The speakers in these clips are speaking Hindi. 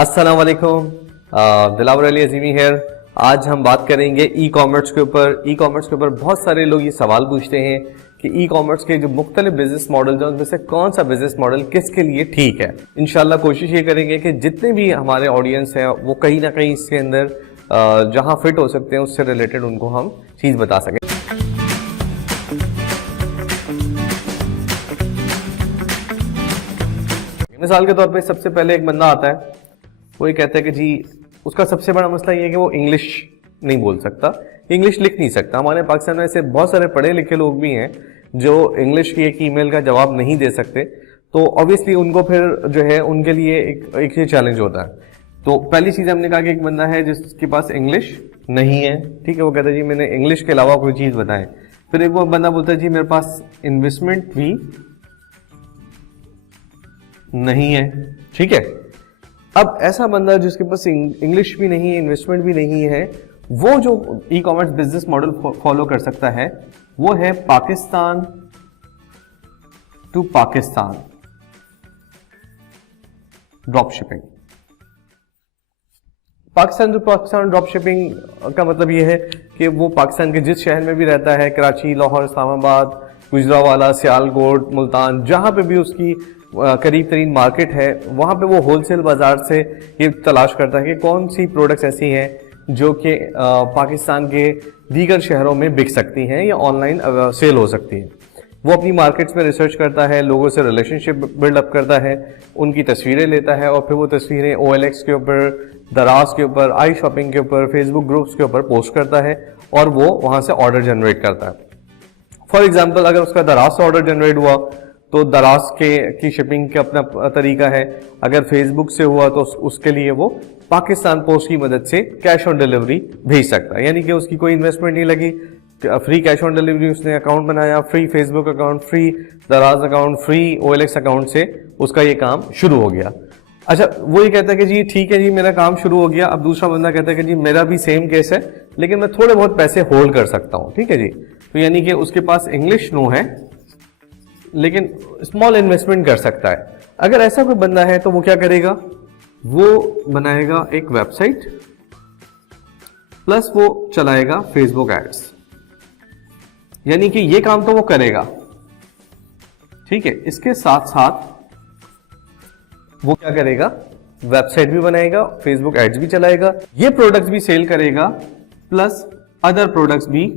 अस्सलाम वालेकुम, दिलावर अली अजीमी है। आज हम बात करेंगे ई कॉमर्स के ऊपर। ई कॉमर्स के ऊपर बहुत सारे लोग ये सवाल पूछते हैं कि ई कॉमर्स के जो मुख्तलिफ बिजनेस मॉडल हैं उनमें से कौन सा बिजनेस मॉडल किसके लिए ठीक है। इंशाल्लाह कोशिश ये करेंगे कि जितने भी हमारे ऑडियंस हैं वो कहीं ना कहीं इसके अंदर जहां फिट हो सकते हैं उससे रिलेटेड उनको हम चीज बता सकें। मिसाल के तौर पे सबसे पहले एक बंदा आता है, वो ये कहता है कि जी उसका सबसे बड़ा मसला ये है कि वो इंग्लिश नहीं बोल सकता, इंग्लिश लिख नहीं सकता। हमारे पाकिस्तान में ऐसे बहुत सारे पढ़े लिखे लोग भी हैं जो इंग्लिश की एक ईमेल का जवाब नहीं दे सकते, तो ऑब्वियसली उनको फिर जो है उनके लिए एक ये चैलेंज होता है। तो पहली चीज हमने कहा कि एक बंदा है जिसके पास इंग्लिश नहीं है, ठीक है, वो कहता है जी मैंने इंग्लिश के अलावा कोई चीज बताएं। फिर एक वो बंदा बोलता है जी मेरे पास इन्वेस्टमेंट भी नहीं है, ठीक है। अब ऐसा बंदा जिसके पास इंग्लिश भी नहीं है, इन्वेस्टमेंट भी नहीं है, वो जो e commerce business model follow कर सकता है वो है Pakistan to Pakistan drop shipping. Pakistan to Pakistan drop shipping का मतलब ये है कि वो पाकिस्तान के जिस शहर में भी रहता है, कराची, लाहौर, इस्लामाबाद, गुजरावाला, सियालकोट, मुल्तान, जहां पे भी उसकी करीब तरीन मार्केट है, वहां पे वो होलसेल बाजार से ये तलाश करता है कि कौन सी प्रोडक्ट्स ऐसी हैं जो कि पाकिस्तान के दीगर शहरों में बिक सकती हैं या ऑनलाइन सेल हो सकती हैं। वो अपनी मार्केट्स में रिसर्च करता है, लोगों से रिलेशनशिप बिल्डअप करता है, उनकी तस्वीरें लेता है और फिर वो तस्वीरें OLX के ऊपर, दराज के ऊपर, आई शॉपिंग के ऊपर, फेसबुक ग्रुप्स के ऊपर पोस्ट करता है और वो वहां से ऑर्डर जनरेट करता है। फॉर एग्जाम्पल अगर उसका दराज से ऑर्डर जनरेट हुआ तो दराज की शिपिंग का अपना तरीका है, अगर फेसबुक से हुआ तो उसके लिए वो पाकिस्तान पोस्ट की मदद से कैश ऑन डिलीवरी भेज सकता है, यानी कि उसकी कोई इन्वेस्टमेंट नहीं लगी, फ्री कैश ऑन डिलीवरी, उसने अकाउंट बनाया, फ्री फेसबुक अकाउंट, फ्री दराज अकाउंट, फ्री OLX अकाउंट से उसका ये काम शुरू हो गया। अच्छा, वो ये कहता है कि जी ठीक है जी मेरा काम शुरू हो गया। अब दूसरा बंदा कहता है कि जी मेरा भी सेम केस है लेकिन मैं थोड़े बहुत पैसे होल्ड कर सकता हूँ, ठीक है जी। तो यानी कि उसके पास इंग्लिश नो है लेकिन स्मॉल इन्वेस्टमेंट कर सकता है। अगर ऐसा कोई बंदा है तो वो क्या करेगा, वो बनाएगा एक वेबसाइट प्लस वो चलाएगा फेसबुक एड्स, यानी कि ये काम तो वो करेगा, ठीक है। इसके साथ साथ वो क्या करेगा, वेबसाइट भी बनाएगा, फेसबुक एड्स भी चलाएगा, ये प्रोडक्ट्स भी सेल करेगा, प्लस अदर प्रोडक्ट्स भी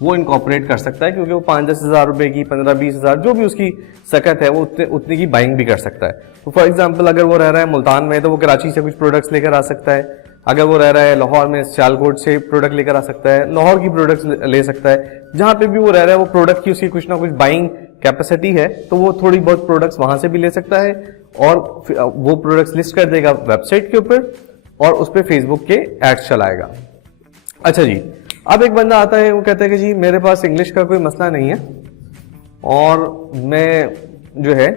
वो इनकॉर्पोरेट कर सकता है, क्योंकि वो 5-10 हज़ार रुपए की, 15-20 हज़ार जो भी उसकी सकत है वो उतने की बाइंग भी कर सकता है। तो फॉर एग्जांपल अगर वो रह रहा है मुल्तान में तो वो कराची से कुछ प्रोडक्ट्स लेकर आ सकता है, अगर वो रह रहा है लाहौर में सियालकोट से प्रोडक्ट लेकर आ सकता है, लाहौर की प्रोडक्ट्स ले सकता है, जहां पे भी वो रह रहा है वो प्रोडक्ट की उसकी कुछ ना कुछ बाइंग कैपेसिटी है तो वो थोड़ी बहुत प्रोडक्ट्स वहां से भी ले सकता है और वो प्रोडक्ट्स लिस्ट कर देगा वेबसाइट के ऊपर और उस पर फेसबुक के एड्स चलाएगा। अच्छा जी, अब एक बंदा आता है, वो कहता है कि जी मेरे पास इंग्लिश का कोई मसला नहीं है और मैं जो है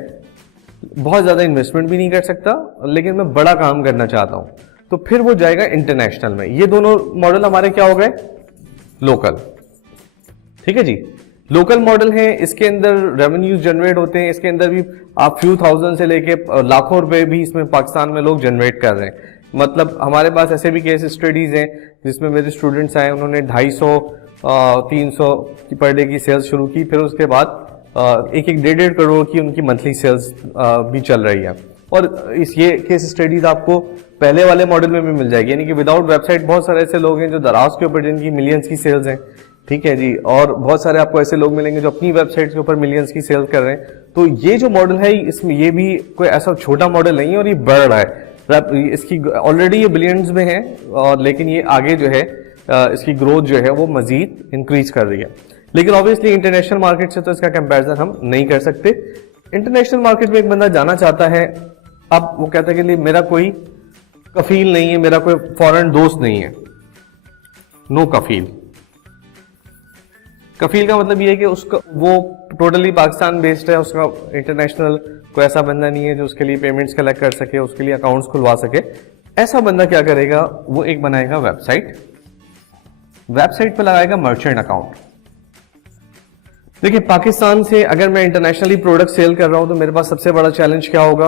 बहुत ज्यादा इन्वेस्टमेंट भी नहीं कर सकता लेकिन मैं बड़ा काम करना चाहता हूं, तो फिर वो जाएगा इंटरनेशनल में। ये दोनों मॉडल हमारे क्या हो गए, लोकल, ठीक है जी। लोकल मॉडल है, इसके अंदर रेवेन्यूज जनरेट होते हैं, इसके अंदर भी आप फ्यू थाउजेंड से लेके लाखों रुपए भी इसमें पाकिस्तान में लोग जनरेट कर रहे हैं। मतलब हमारे पास ऐसे भी केस स्टडीज हैं जिसमें मेरे स्टूडेंट्स आए, उन्होंने 250-300 की पर डे की सेल्स शुरू की, फिर उसके बाद 1-1.5 करोड़ की उनकी मंथली सेल्स भी चल रही है। और ये केस स्टडीज आपको पहले वाले मॉडल में भी मिल जाएगी, यानी कि विदाउट वेबसाइट बहुत सारे ऐसे लोग हैं जो दराज के ऊपर जिनकी मिलियंस की सेल्स हैं, ठीक है जी, और बहुत सारे आपको ऐसे लोग मिलेंगे जो अपनी वेबसाइट के ऊपर मिलियंस की सेल्स कर रहे हैं। तो ये जो मॉडल है इसमें ये भी कोई ऐसा छोटा मॉडल नहीं है और ये बढ़ रहा है, इसकी ऑलरेडी ये बिलियंस में है और लेकिन ये आगे जो है इसकी ग्रोथ जो है वो मजीद इंक्रीज कर रही है। लेकिन ऑब्वियसली इंटरनेशनल मार्केट से तो इसका कंपैरिजन हम नहीं कर सकते। इंटरनेशनल मार्केट में एक बंदा जाना चाहता है, अब वो कहता है कि मेरा कोई कफील नहीं है, मेरा कोई फॉरेन दोस्त नहीं है, नो कफील। कफील का मतलब ये है कि उसका वो टोटली पाकिस्तान बेस्ड है, उसका इंटरनेशनल कोई ऐसा बंदा नहीं है जो उसके लिए पेमेंट्स कलेक्ट कर सके, उसके लिए अकाउंट्स खुलवा सके। ऐसा बंदा क्या करेगा, वो एक बनाएगा वेबसाइट, वेबसाइट पे लगाएगा मर्चेंट अकाउंट। देखिए पाकिस्तान से अगर मैं इंटरनेशनली प्रोडक्ट सेल कर रहा हूं तो मेरे पास सबसे बड़ा चैलेंज क्या होगा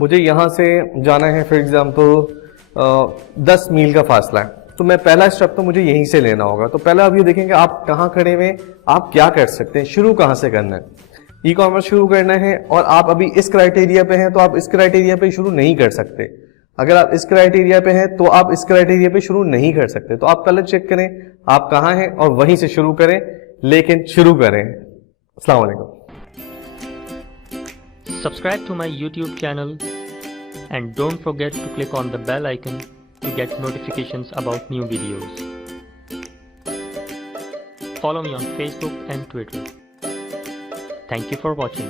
मुझे यहाँ से जाना है फॉर एग्जाम्पल 10 मील का फासला है, तो मैं पहला स्टेप तो मुझे यहीं से लेना होगा। तो पहले आप ये देखेंगे आप कहाँ खड़े हुए, आप क्या कर सकते हैं, शुरू कहाँ से करना है। ई कॉमर्स शुरू करना है और आप अभी इस क्राइटेरिया पे हैं, तो आप इस क्राइटेरिया पे शुरू नहीं कर सकते। अगर आप इस क्राइटेरिया पे हैं तो आप इस क्राइटेरिया पे शुरू नहीं कर सकते। तो आप पहले चेक करें आप कहाँ हैं और वहीं से शुरू करें, लेकिन शुरू करें। अस्सलाम वालेकुम। Subscribe to my YouTube channel and don't forget to click on the bell icon to get notifications about new videos. Follow me on Facebook and Twitter. Thank you for watching.